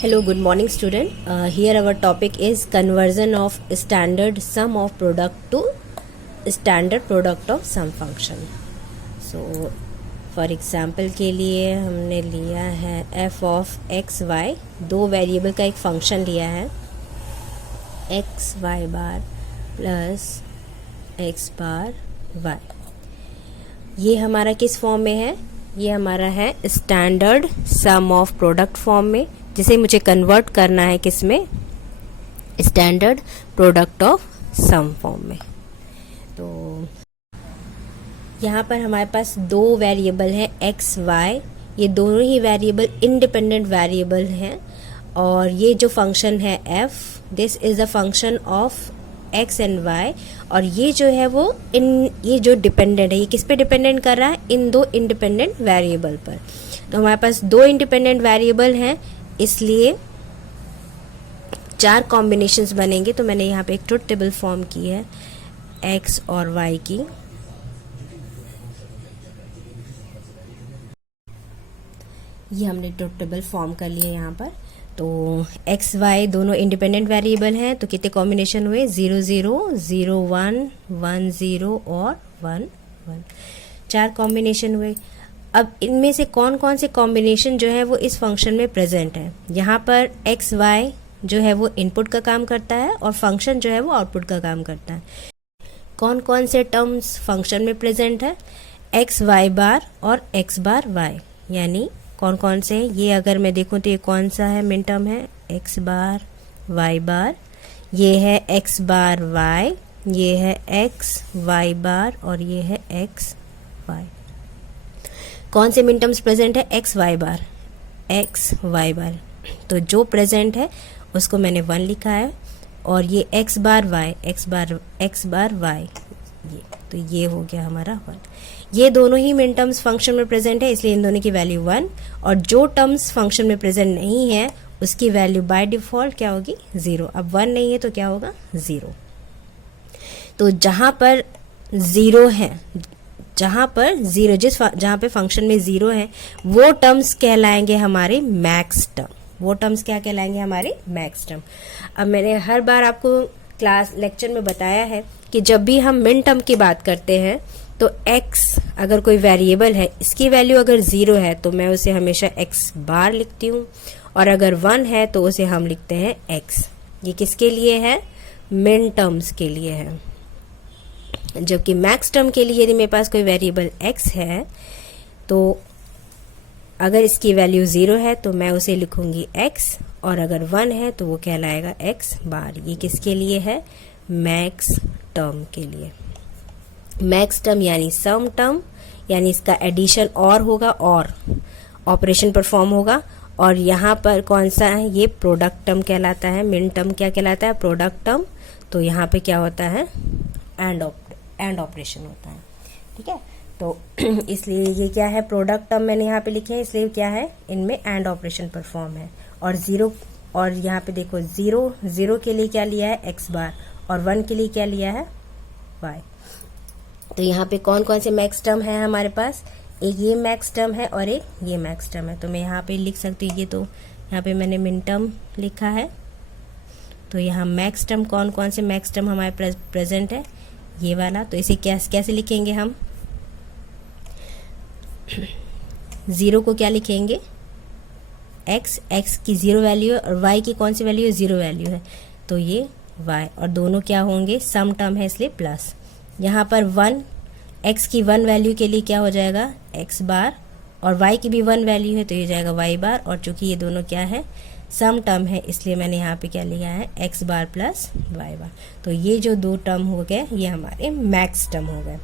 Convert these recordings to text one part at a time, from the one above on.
Hello, good morning student. Here our topic is conversion of standard sum of product to standard product of sum function. So for example के लिए हमने लिया है f of x y, दो variable का एक function लिया है x y बार प्लस x बार y. ये हमारा किस फॉर्म में है? ये हमारा है standard sum of product form में, जिसे मुझे कन्वर्ट करना है किस में? Standard product of sum form में. तो यहाँ पर हमारे पास दो वेरिएबल हैं एक्स वाई. ये दोनों ही वेरिएबल इंडिपेंडेंट वेरिएबल हैं और ये जो फंक्शन है F, this is a function of X and Y. और ये जो है वो ये जो डिपेंडेंट है, ये किस पे डिपेंडेंट कर रहा है? इन दो इंडिपेंडेंट वेरिएबल पर. तो हमारे पास दो इंडिपेंडेंट वेरिएबल हैं, इसलिए चार कॉम्बिनेशंस बनेंगे. तो मैंने यहाँ पे एक ट्रुथ टेबल फॉर्म की है x और y की. ये हमने ट्रुथ टेबल फॉर्म कर लिया यहाँ पर. तो x y दोनों इंडिपेंडेंट वेरिएबल हैं, तो कितने कॉम्बिनेशन हुए? 0 0 0 1 1 0 और 1 1. चार कॉम्बिनेशन हुए. अब इनमें से कौन कौन से कॉम्बिनेशन जो है वो इस फंक्शन में प्रेजेंट है? यहाँ पर एक्स वाई जो है वो इनपुट का काम करता है और फंक्शन जो है वो आउटपुट का काम करता है. कौन कौन से टर्म्स फंक्शन में प्रेजेंट है? एक्स वाई बार और एक्स बार वाई. यानी कौन कौन से? ये अगर मैं देखूँ तो ये कौन सा है? मिन टर्म है एक्स बार वाई बार. ये है एक्स बार वाई, ये है एक्स वाई बार और ये है एक्स वाई. कौन से मिन टर्म्स प्रेजेंट है? एक्स वाई बार, एक्स वाई बार. तो जो प्रेजेंट है उसको मैंने 1 लिखा है और ये x bar Y, x bar Y, ये तो ये हो गया हमारा 1. ये दोनों ही मिन टर्म्स फंक्शन में प्रेजेंट है, इसलिए इन दोनों की वैल्यू 1. और जो टर्म्स फंक्शन में प्रेजेंट नहीं है उसकी वैल्यू बाय डिफॉल्ट क्या होगी? 0. अब 1 नहीं है तो क्या होगा? 0. तो जहां पर 0 है, जहां पे फंक्शन में 0 है वो टर्म्स कहलाएंगे हमारे मैक्स टर्म. वो टर्म्स क्या कहलाएंगे? हमारे मैक्स टर्म. अब मैंने हर बार आपको क्लास लेक्चर में बताया है कि जब भी हम मिन टर्म की बात करते हैं तो x अगर कोई वेरिएबल है, इसकी वैल्यू अगर 0 है तो मैं उसे हमेशा x बार लिखती हूँ, और अगर 1 है तो उसे हम लिखते हैं x. ये किसके लिए है? मिन टर्म्स के लिए है. जबकि मैक्स टर्म के लिए यदि मेरे पास कोई वेरिएबल x है तो अगर इसकी वैल्यू 0 है तो मैं उसे लिखूंगी x, और अगर 1 है तो वो कहलाएगा x बार. ये किसके लिए है? मैक्स टर्म के लिए. मैक्स टर्म यानी सम टर्म, यानी इसका एडिशन और होगा और ऑपरेशन परफॉर्म होगा. और यहाँ पर कौन सा है? ये प्रोडक्ट टर्म कहलाता है. मिन टर्म क्या कहलाता है? Product term. तो यहाँ पे क्या होता है? एंड ऑपरेशन होता है. ठीक है, तो इसलिए ये क्या है? प्रोडक्ट टर्म मैंने यहाँ पे लिखे हैं, इसलिए क्या है? इनमें एंड ऑपरेशन परफॉर्म है. और 0, और यहाँ पे देखो 0 के लिए क्या लिया है? एक्स बार, और 1 के लिए क्या लिया है? वाई. तो यहाँ पे कौन कौन से मैक्स टर्म है हमारे पास? एक ये मैक्स टर्म है और एक ये मैक्स टर्म है. तो मैं यहाँ पे लिख सकती हूँ, ये तो यहाँ पे मैंने मिन टर्म लिखा है. तो यहाँ मैक्स टर्म, कौन कौन से मैक्स टर्म हमारे प्रेजेंट है? ये वाला. तो इसे कैसे लिखेंगे हम? 0 को क्या लिखेंगे? x की 0 वैल्यू है और y की कौन सी वैल्यू है? 0 वैल्यू है. तो ये y, और दोनों क्या होंगे? सम टर्म है इसलिए प्लस. यहाँ पर 1, x की 1 वैल्यू के लिए क्या हो जाएगा? x बार, और y की भी 1 वैल्यू है तो ये जाएगा y बार. और चूंकि ये दोनों क्या है? सम टर्म है, इसलिए मैंने यहाँ पे क्या लिया है? x बार प्लस y बार. तो ये जो दो टर्म हो गए ये हमारे मैक्स टर्म हो गए.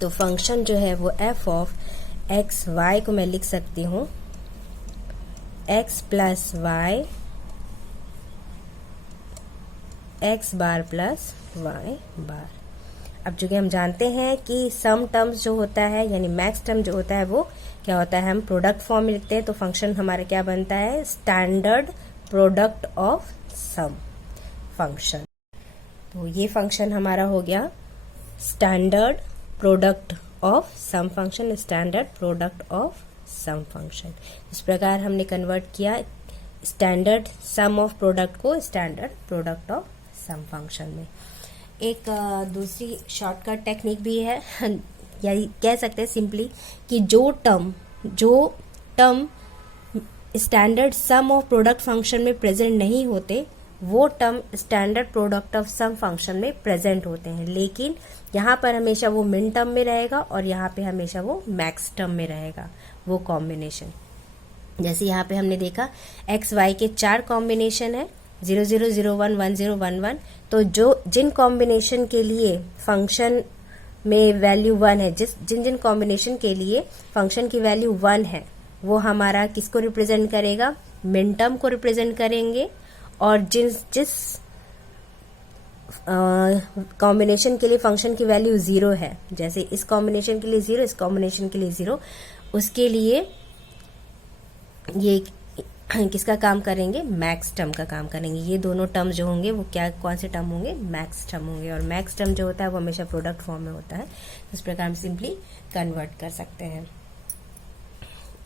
तो फंक्शन जो है वो f ऑफ एक्स वाई को मैं लिख सकती हूँ x plus Y x bar plus Y बार. अब चूंकि हम जानते हैं कि सम टर्म्स जो होता है यानी मैक्स टर्म जो होता है वो क्या होता है? हम प्रोडक्ट फॉर्म में लिखते हैं. तो फंक्शन हमारा क्या बनता है? Standard product of sum function. तो ये फंक्शन हमारा हो गया standard product of sum function, standard product of sum function. इस प्रकार हमने कन्वर्ट किया स्टैंडर्ड सम ऑफ प्रोडक्ट को standard product of sum function में। एक दूसरी शॉर्टकट टेक्निक भी है, या कह सकते हैं सिंपली कि जो term standard sum of product function में प्रेजेंट नहीं होते वो term standard product of sum function में प्रेजेंट होते हैं, लेकिन यहाँ पर हमेशा वो मिन टर्म में रहेगा और यहाँ पे हमेशा वो मैक्स टर्म में रहेगा वो कॉम्बिनेशन। जैसे यहाँ पे हमने देखा एक्स वाई के 4 कॉम्बिनेशन है, 0 0 0 1 1 0 1 1। तो जिन कॉम्बिनेशन के लिए फंक्शन में वैल्यू 1 है, जिन कॉम्बिनेशन के लिए फंक्शन की वैल्यू 1 है, वो हमारा किसको रिप्रेजेंट करेगा, मिन टर्म को रिप्रेजेंट करेंगे। और जिस कॉम्बिनेशन के लिए फंक्शन की वैल्यू 0 है, जैसे इस कॉम्बिनेशन के लिए 0, इस कॉम्बिनेशन के लिए 0, उसके लिए ये किसका काम करेंगे, मैक्स टर्म का काम करेंगे। ये दोनों टर्म जो होंगे वो कौन से टर्म होंगे, मैक्स टर्म होंगे। और मैक्स टर्म जो होता है वो हमेशा प्रोडक्ट फॉर्म में होता है, इस प्रकार हम सिंपली कन्वर्ट कर सकते हैं।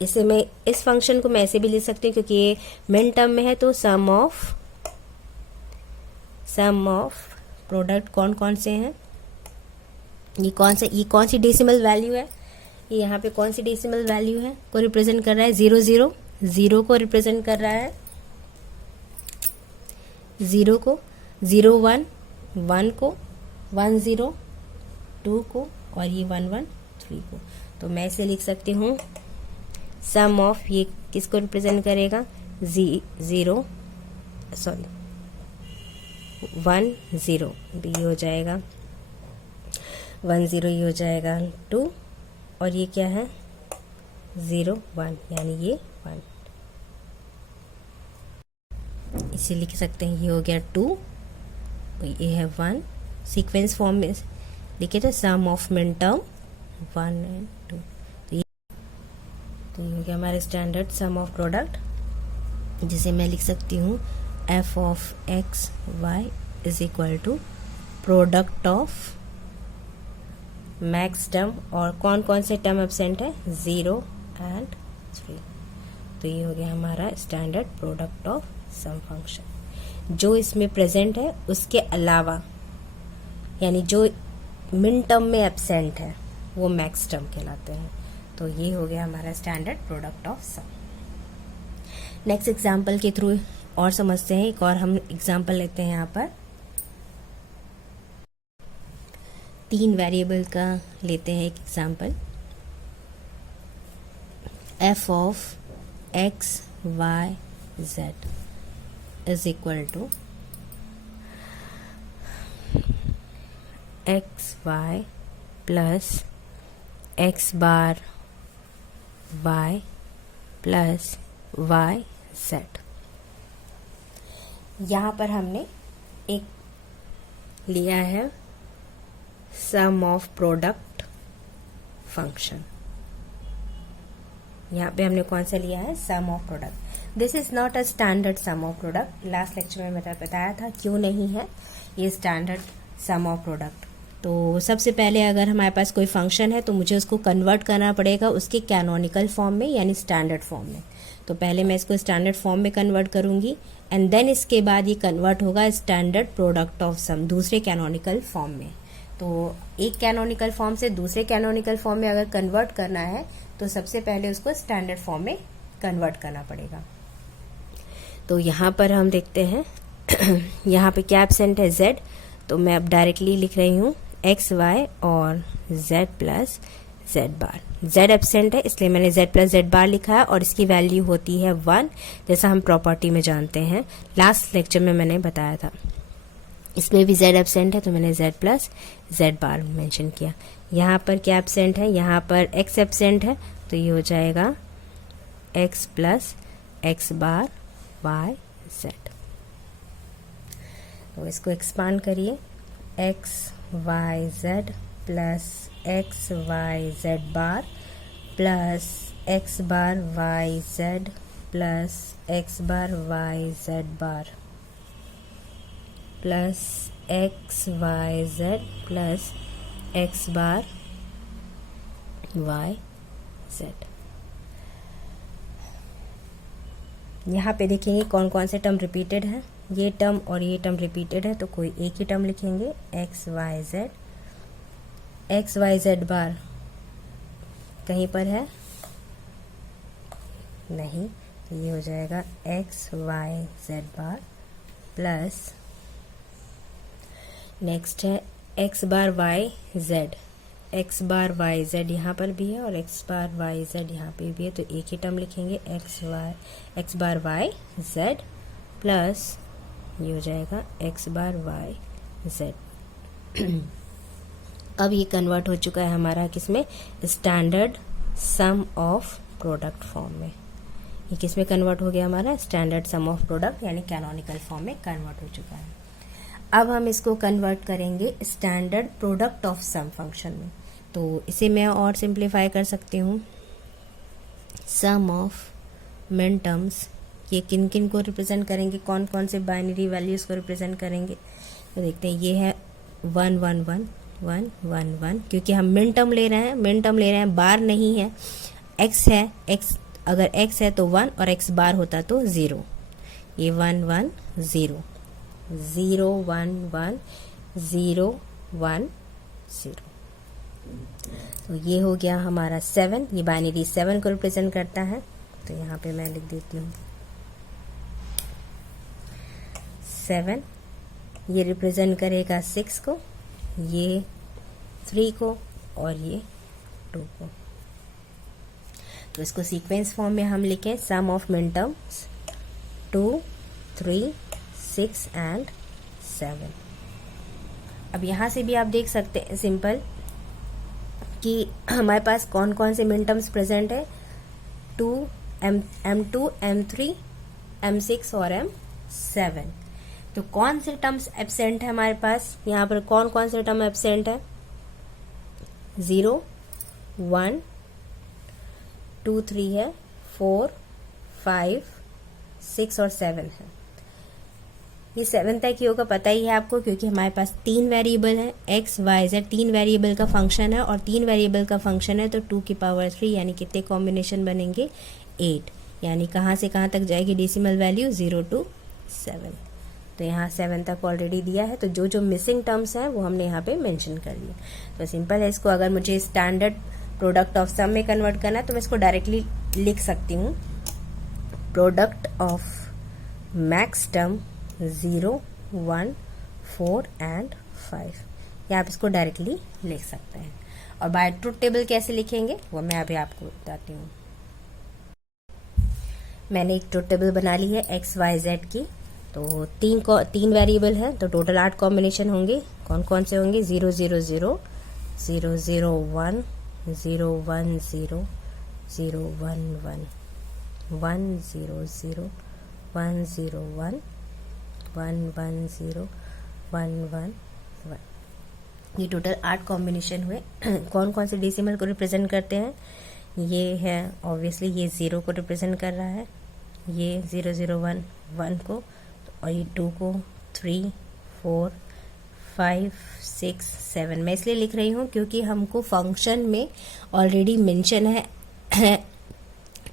इस फंक्शन को मैं ऐसे भी लिख सकती हूँ क्योंकि ये मिन टर्म में है, तो सम ऑफ प्रोडक्ट कौन से हैं, ये कौन सी डेसिमल वैल्यू है, ये यहाँ पे कौन सी डेसिमल वैल्यू है को रिप्रेजेंट कर रहा है, 0 0 0 को रिप्रेजेंट कर रहा है, 0 को, 0 1 1 को, 1 0 2 को, और ये 1 1 3 को। तो मैं इसे लिख सकती हूँ सम ऑफ, ये किसको रिप्रेजेंट करेगा, 1 0 भी हो जाएगा, 1 0 ये हो जाएगा 2, और ये क्या है 0 1, यानी ये 1। इसे लिख सकते हैं, ये हो गया 2, ये है 1। सीक्वेंस फॉर्म में लिखे तो सम ऑफ मिन टर्म 1 एंड 2, तो ये हो गया हमारे स्टैंडर्ड सम ऑफ प्रोडक्ट, जिसे मैं लिख सकती हूँ F of X Y is equal to product of max term, और कौन से टर्म एब्सेंट है, 0 एंड 3। तो ये हो गया हमारा standard product of sum function. जो इसमें प्रेजेंट है उसके अलावा, यानी जो मिन टर्म में एब्सेंट है वो मैक्स टर्म कहलाते हैं। तो ये हो गया हमारा standard product of sum. Next example के थ्रू और समझते हैं। एक और हम एग्जाम्पल लेते हैं यहाँ पर 3 वेरिएबल का लेते हैं एक example, F of X Y Z is equal to X Y plus X bar Y plus Y Z. यहाँ पर हमने एक लिया है सम ऑफ प्रोडक्ट फंक्शन। यहाँ पे हमने कौन सा लिया है, sum of product. This is not a standard sum of product. Last lecture में मैंने बताया था क्यों नहीं है ये स्टैंडर्ड सम ऑफ प्रोडक्ट। तो सबसे पहले अगर हमारे पास कोई फंक्शन है तो मुझे उसको कन्वर्ट करना पड़ेगा उसके कैनोनिकल फॉर्म में, यानी स्टैंडर्ड फॉर्म में। तो पहले मैं इसको स्टैंडर्ड फॉर्म में कन्वर्ट करूंगी एंड देन इसके बाद ये कन्वर्ट होगा स्टैंडर्ड प्रोडक्ट ऑफ सम दूसरे कैनोनिकल फॉर्म में। तो एक कैनोनिकल फॉर्म से दूसरे कैनोनिकल फॉर्म में अगर कन्वर्ट करना है तो सबसे पहले उसको स्टैंडर्ड फॉर्म में कन्वर्ट करना पड़ेगा। तो यहाँ पर हम देखते हैं यहाँ पे क्या एब्सेंट है, z। तो मैं अब डायरेक्टली लिख रही हूँ एक्स वाई और z प्लस जेड बार। z एब्सेंट है इसलिए मैंने z प्लस जेड बार लिखा है और इसकी वैल्यू होती है 1, जैसा हम प्रॉपर्टी में जानते हैं, लास्ट लेक्चर में मैंने बताया था। इसमें भी z एब्सेंट है तो मैंने z प्लस जेड बार मेंशन किया। यहाँ पर क्या एब्सेंट है, यहाँ पर x एब्सेंट है तो ये हो जाएगा x plus X bar Y Z. तो इसको एक्सपांड करिए, x Y Z plus X Y Z bar plus X bar Y Z plus X bar Y Z bar plus X Y Z plus X bar Y Z. यहाँ पे देखेंगे कौन कौन से term repeated है। ये term और ये टर्म रिपीटेड है तो कोई एक ही टर्म लिखेंगे, X Y Z. X Y Z bar कहीं पर है नहीं, तो ये हो जाएगा X Y Z bar plus next है X bar Y Z. X bar Y Z यहाँ पर भी है और एक्स बार वाई जेड यहाँ पे भी है, तो एक ही टर्म लिखेंगे, x bar Y Z plus ये हो जाएगा एक्स बार वाई जेड। अब ये कन्वर्ट हो चुका है हमारा किसमें, standard sum of product form में। ये किसमें कन्वर्ट हो गया हमारा, स्टैंडर्ड सम ऑफ प्रोडक्ट यानी कैनोनिकल फॉर्म में कन्वर्ट हो चुका है। अब हम इसको कन्वर्ट करेंगे standard product of sum function में। तो इसे मैं और सिंप्लीफाई कर सकती हूँ, सम ऑफ मिन टर्म्स, ये किन किन को रिप्रेजेंट करेंगे, कौन कौन से बाइनरी वैल्यूज को रिप्रेजेंट करेंगे। तो देखते हैं, ये है 1 1 1 1 1 1, क्योंकि हम मिन टर्म ले रहे हैं, बार नहीं है, एक्स है, एक्स अगर एक्स है तो 1 और एक्स बार होता तो 0। ये 1 1 0 0 1 1 0 1 0। तो ये हो गया हमारा 7, ये बाइनरी 7 को रिप्रेजेंट करता है। तो यहाँ पे मैं लिख देती हूँ 7, ये रिप्रेजेंट करेगा 6 को, ये 3 को और ये 2 को। तो इसको सीक्वेंस फॉर्म में हम लिखें, सम ऑफ मिन टर्म्स 2 3 6 एंड 7। अब यहाँ से भी आप देख सकते हैं सिंपल कि हमारे पास कौन कौन से मिन टर्म्स प्रेजेंट है, 2 M2 M3 M6 और M7। तो कौन से टर्म्स एब्सेंट है हमारे पास, यहाँ पर कौन कौन से टर्म एब्सेंट है, 0 1 2 3 है, 4 5 6 और 7 है। ये 7 तक ही होगा, पता ही है आपको, क्योंकि हमारे पास 3 वेरिएबल है, एक्स वाई जेड 3 वेरिएबल का फंक्शन है, और 3 वेरिएबल का फंक्शन है तो 2 की पावर 3 यानी कितने कॉम्बिनेशन बनेंगे, 8। यानी कहाँ से कहाँ तक जाएगी डेसिमल वैल्यू, 0 to 7। तो यहाँ 7 तक ऑलरेडी दिया है, तो जो जो मिसिंग टर्म्स हैं वो हमने यहाँ पे मेंशन कर लिए। तो सिंपल है, इसको अगर मुझे स्टैंडर्ड प्रोडक्ट ऑफ सम में कन्वर्ट करना है तो मैं इसको डायरेक्टली लिख सकती हूँ, product of max term 0 1 4 and 5। या आप इसको डायरेक्टली लिख सकते हैं। और बाय ट्रुथ टेबल कैसे लिखेंगे वो मैं अभी आपको बताती हूँ। मैंने एक ट्रुथ टेबल बना ली है एक्स वाई जेड की। तो 3 वेरिएबल है तो टोटल 8 कॉम्बिनेशन होंगे। कौन कौन से होंगे, 0 0 0 0 0 1 0 1 0 0 1 1 1 0 0 1 0 1 1 1 0 1 1 1। ये टोटल 8 कॉम्बिनेशन हुए। कौन कौन से डेसिमल को रिप्रेजेंट करते हैं, ये है ऑब्वियसली ये 0 को रिप्रेजेंट कर रहा है, ये 0 0 1 1 को, और ये 2 को, 3 4 5 6 7। मैं इसलिए लिख रही हूँ क्योंकि हमको फंक्शन में ऑलरेडी मेंशन है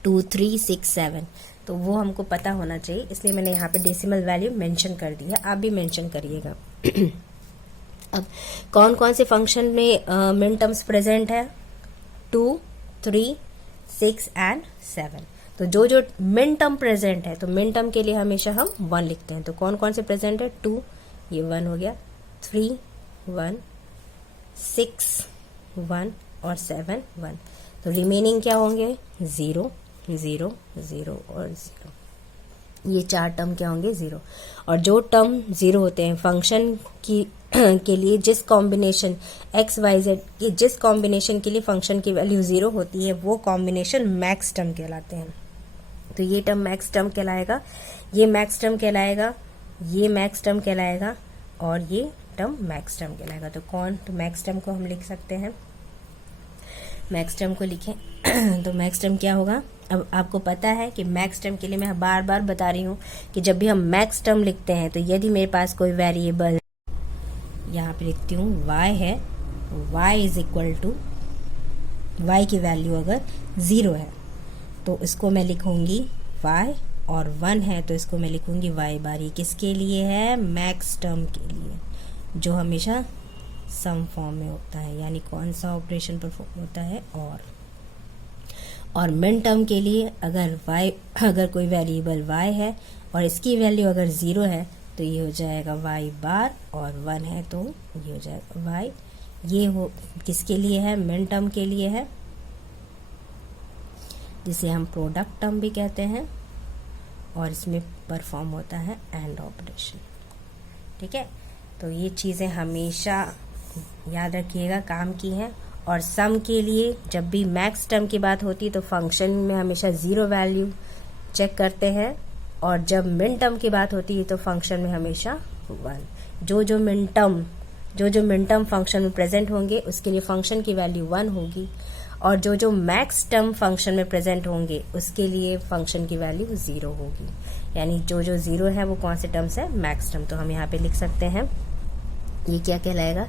2 3 6 7, तो वो हमको पता होना चाहिए, इसलिए मैंने यहाँ पे डेसिमल वैल्यू मेंशन कर दी है। आप भी मेंशन करिएगा। अब कौन कौन से फंक्शन में मिन टर्म्स प्रेजेंट है, 2 3 6 एंड 7। तो जो जो मिन टर्म प्रेजेंट है, तो मिन टर्म के लिए हमेशा हम 1 लिखते हैं। तो कौन कौन से प्रेजेंट है, 2 ये 1 हो गया, 3 1 6 1 और 7 1। तो रिमेनिंग क्या होंगे, 0 0 0 और 0। ये 4 टर्म क्या होंगे, 0। और जो टर्म 0 होते हैं फंक्शन की के लिए जिस कॉम्बिनेशन एक्स वाई जेड की जिस कॉम्बिनेशन के लिए फंक्शन की वैल्यू 0 होती है वो कॉम्बिनेशन मैक्स टर्म कहलाते हैं। तो ये टर्म मैक्स टर्म कहलाएगा, ये मैक्स टर्म कहलाएगा, ये मैक्स टर्म कहलाएगा और ये टर्म मैक्स टर्म कहलाएगा। तो मैक्स टर्म को हम लिख सकते हैं, मैक्स टर्म को लिखें तो मैक्स टर्म क्या होगा। अब आपको पता है कि मैक्स टर्म के लिए मैं बार बार बता रही हूँ कि जब भी हम मैक्स टर्म लिखते हैं तो यदि मेरे पास कोई वेरिएबल, यहाँ पे लिखती हूँ y है, y is equal to y की वैल्यू अगर 0 है तो इसको मैं लिखूंगी y और 1 है तो इसको मैं लिखूँगी वाई बार। ये किसके लिए है? मैक्स टर्म के लिए, जो हमेशा सम फॉर्म में होता है, यानी कौन सा ऑपरेशन परफॉर्म होता है? और मिन टर्म के लिए अगर कोई वेरिएबल y है और इसकी वैल्यू अगर 0 है तो ये हो जाएगा y बार, और 1 है तो ये हो जाएगा y। ये हो किसके लिए है? मिन टर्म के लिए है, जिसे हम प्रोडक्ट टर्म भी कहते हैं, और इसमें परफॉर्म होता है एंड ऑपरेशन। ठीक है, तो ये चीज़ें हमेशा याद रखिएगा, काम की हैं। और सम के लिए जब भी मैक्स टर्म की बात होती है तो फंक्शन में हमेशा 0 वैल्यू चेक करते हैं, और जब मिन टर्म की बात होती है तो फंक्शन में हमेशा 1। जो मिन टर्म फंक्शन में प्रेजेंट होंगे उसके लिए फंक्शन की वैल्यू 1 होगी, और जो मैक्स टर्म फंक्शन में प्रेजेंट होंगे उसके लिए फंक्शन की वैल्यू 0 होगी। यानी जो 0 है वो कौन से टर्म्स है? Max term. तो हम यहाँ पे लिख सकते हैं, ये क्या कहलाएगा?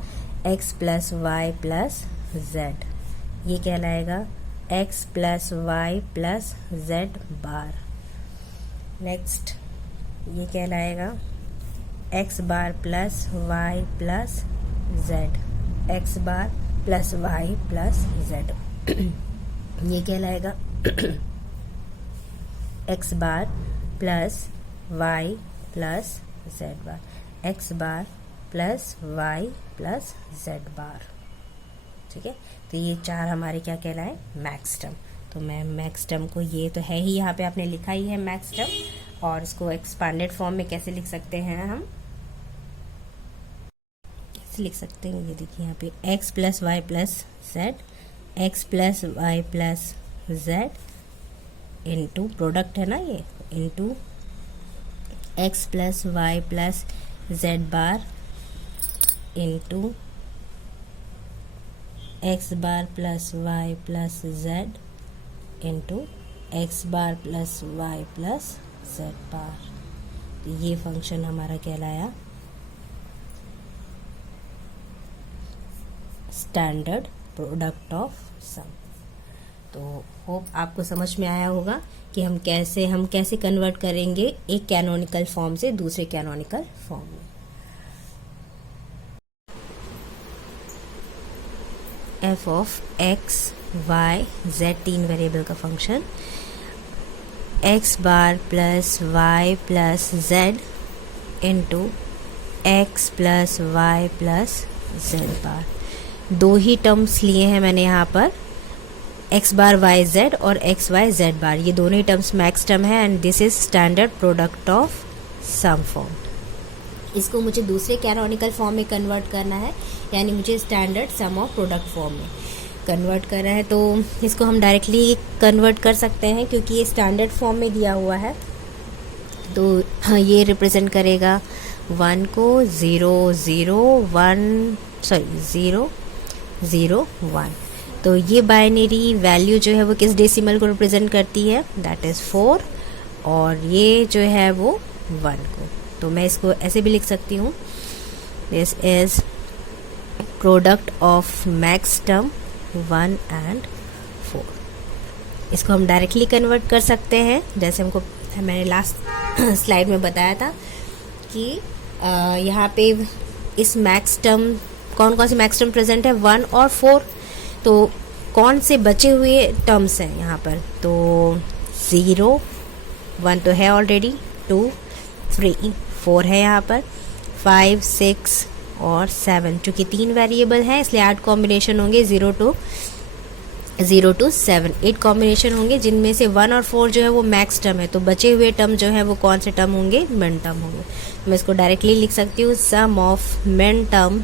x plus Y plus Z. ये कहलाएगा x plus Y plus Z bar. Next ये कहलाएगा x bar plus Y plus Z, x bar plus Y plus Z. ये कहलाएगा x bar plus Y plus Z bar, x bar plus Y plus Z bar. ठीक है, तो ये 4 हमारे क्या कहलाए? Max term. तो मैं मैक्स टर्म को, ये तो है ही यहाँ पे आपने लिखा ही है मैक्स टर्म, और इसको एक्सपांडेड फॉर्म में कैसे लिख सकते हैं? हम कैसे लिख सकते हैं? ये देखिए यहाँ पे x plus Y plus Z, x plus Y plus Z into product है ना ये, into x plus Y plus Z bar into x bar plus Y plus Z into X bar plus Y plus Z bar. तो ये function हमारा कहलाया standard product of सम। तो hope आपको समझ में आया होगा कि हम कैसे कन्वर्ट करेंगे एक कैनोनिकल फॉर्म से दूसरे कैनोनिकल फॉर्म में। F of X Y Z 3 variable का function, X bar plus Y plus Z into X plus Y plus Z bar. 2 ही टर्म्स लिए हैं मैंने यहाँ पर, एक्स बार वाई जेड और एक्स वाई जेड बार। ये दोनों ही टर्म्स मैक्स टर्म है, and this is standard product of sum form. इसको मुझे दूसरे कैनोनिकल फॉर्म में कन्वर्ट करना है, यानी मुझे standard sum of product form में कन्वर्ट करना है। तो इसको हम डायरेक्टली कन्वर्ट कर सकते हैं क्योंकि ये स्टैंडर्ड फॉर्म में दिया हुआ है। तो हाँ, ये रिप्रेजेंट करेगा 1 को 0 0 0 1। तो ये बाइनरी वैल्यू जो है वो किस डेसिमल को रिप्रेजेंट करती है? दैट इज़ 4, और ये जो है वो 1 को। तो मैं इसको ऐसे भी लिख सकती हूँ, this is product of max term 1 and 4। इसको हम डायरेक्टली कन्वर्ट कर सकते हैं, जैसे मैंने लास्ट स्लाइड में बताया था कि यहाँ पे इस मैक्स टर्म कौन से मैक्स टर्म प्रेजेंट है? 1 और 4। तो कौन से बचे हुए टर्म्स हैं यहाँ पर? तो 0 1 तो है ऑलरेडी, 2 3 4 है यहाँ पर, 5 6 और 7। चूँकि 3 वेरिएबल हैं इसलिए 8 कॉम्बिनेशन होंगे, 0 to 7 8 कॉम्बिनेशन होंगे, जिनमें से 1 और 4 जो है वो मैक्स टर्म है। तो बचे हुए टर्म जो है वो कौन से टर्म होंगे? मिन टर्म होंगे। मैं इसको डायरेक्टली लिख सकती हूँ, सम ऑफ मिन टर्म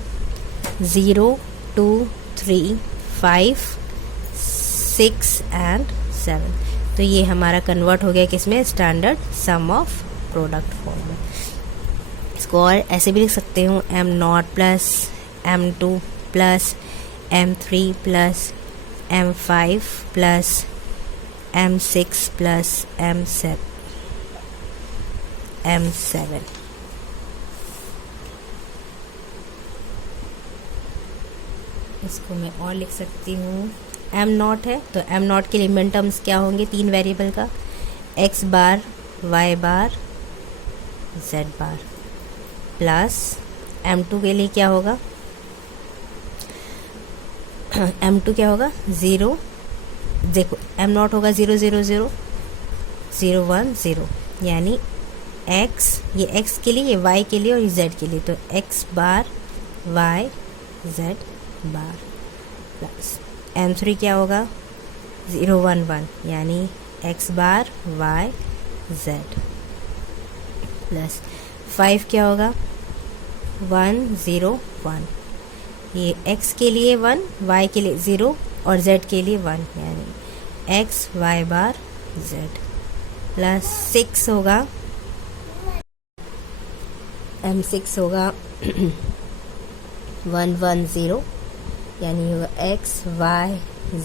0 2 3 5 6 and 7। तो ये हमारा कन्वर्ट हो गया किसमें? Standard sum of product form में। इसको और ऐसे भी लिख सकते हूँ, m0 plus m2 plus m3 plus m5 plus m6 plus m7। इसको मैं और लिख सकती हूँ, m0 है तो m0 के लिए मिन टर्म्स क्या होंगे? 3 वेरिएबल का, x बार वाई बार जेड बार प्लस M2 के लिए क्या होगा, M2 क्या होगा 0, देखो M0 होगा 0 0 0 0 1 0, यानी x, ये x के लिए, ये y के लिए और ये z के लिए, तो x बार y z बार प्लस M3 क्या होगा 0 1 1, यानी x बार y z प्लस 5 क्या होगा 1 0 1, ये x के लिए 1, y के लिए 0 और z के लिए 1, यानी x y बार z प्लस 6 होगा M6 होगा 1 1 0, यानी होगा x y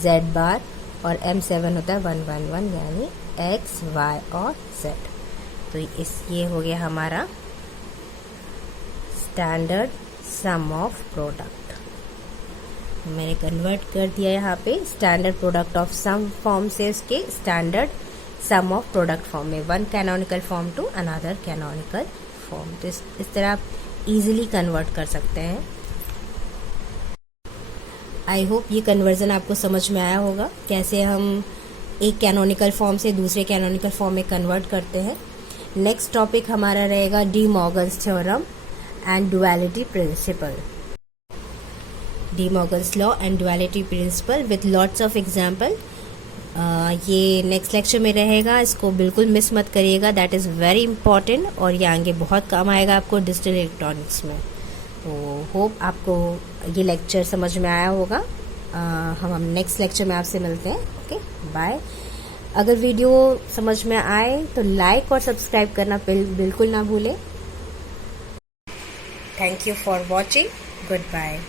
z बार, और M7 होता है 1 1 1, यानी x y और z। तो ये हो गया हमारा स्टैंडर्ड सम ऑफ प्रोडक्ट। मैंने कन्वर्ट कर दिया यहाँ पे standard product of sum form से उसके standard sum of product form में, one canonical form to another canonical form. तो इस तरह आप इजीली कन्वर्ट कर सकते हैं। आई होप ये कन्वर्जन आपको समझ में आया होगा, कैसे हम एक कैनोनिकल फॉर्म से दूसरे कैनोनिकल फॉर्म में कन्वर्ट करते हैं। नेक्स्ट टॉपिक हमारा रहेगा De Morgan's theorem and duality principle, De Morgan's law and duality principle with lots of example. ये नेक्स्ट लेक्चर में रहेगा, इसको बिल्कुल मिस मत करिएगा, दैट इज़ वेरी इंपॉर्टेंट और ये आगे बहुत काम आएगा आपको डिजिटल इलेक्ट्रॉनिक्स में। तो होप आपको ये लेक्चर समझ में आया होगा। हम नेक्स्ट लेक्चर में आपसे मिलते हैं। Okay, bye. अगर वीडियो समझ में आए तो लाइक और सब्सक्राइब करना बिल्कुल ना भूलें। Thank you for watching, good bye.